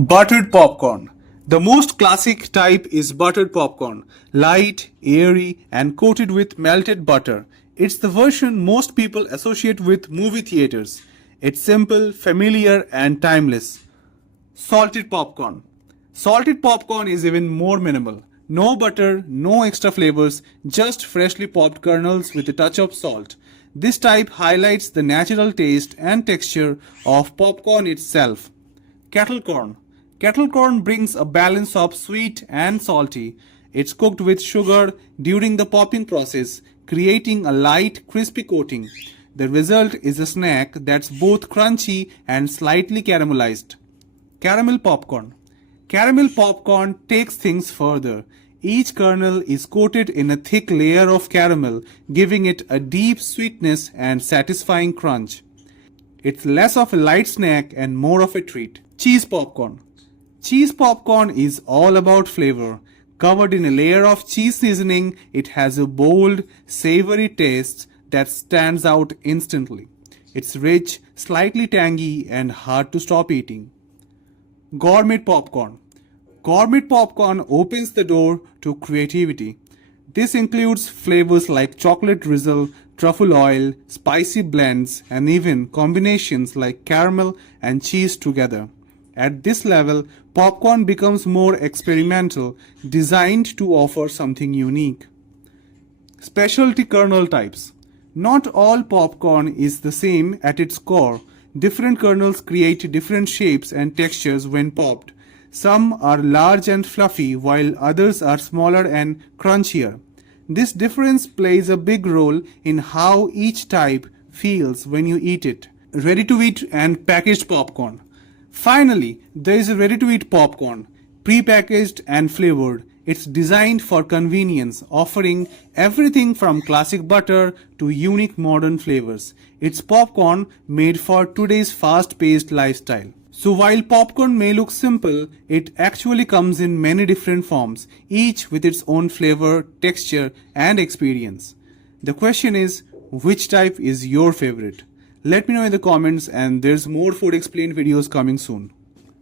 Buttered popcorn. The most classic type is buttered popcorn, light, airy, and coated with melted butter. It's the version most people associate with movie theaters. It's simple, familiar, and timeless. Salted popcorn. Salted popcorn is even more minimal. No butter, no extra flavors, just freshly popped kernels with a touch of salt. This type highlights the natural taste and texture of popcorn itself. Kettle corn. Kettle corn brings a balance of sweet and salty. It's cooked with sugar during the popping process, creating a light, crispy coating. The result is a snack that's both crunchy and slightly caramelized. Caramel popcorn. Caramel popcorn takes things further. Each kernel is coated in a thick layer of caramel, giving it a deep sweetness and satisfying crunch. It's less of a light snack and more of a treat. Cheese popcorn. Cheese popcorn is all about flavor. Covered in a layer of cheese seasoning, it has a bold, savory taste that stands out instantly. It's rich, slightly tangy, and hard to stop eating. Gourmet popcorn. Gourmet popcorn opens the door to creativity. This includes flavors like chocolate drizzle, truffle oil, spicy blends, and even combinations like caramel and cheese together. At this level, popcorn becomes more experimental, designed to offer something unique. Specialty kernel types. Not all popcorn is the same at its core. Different kernels create different shapes and textures when popped. Some are large and fluffy, while others are smaller and crunchier. This difference plays a big role in how each type feels when you eat it. Ready to eat and packaged popcorn. Finally, there is a ready-to-eat popcorn, pre-packaged and flavored. It's designed for convenience, offering everything from classic butter to unique modern flavors. It's popcorn made for today's fast-paced lifestyle. So while popcorn may look simple, it actually comes in many different forms, each with its own flavor, texture, and experience. The question is, which type is your favorite? Let me know in the comments, and there's more food explained videos coming soon.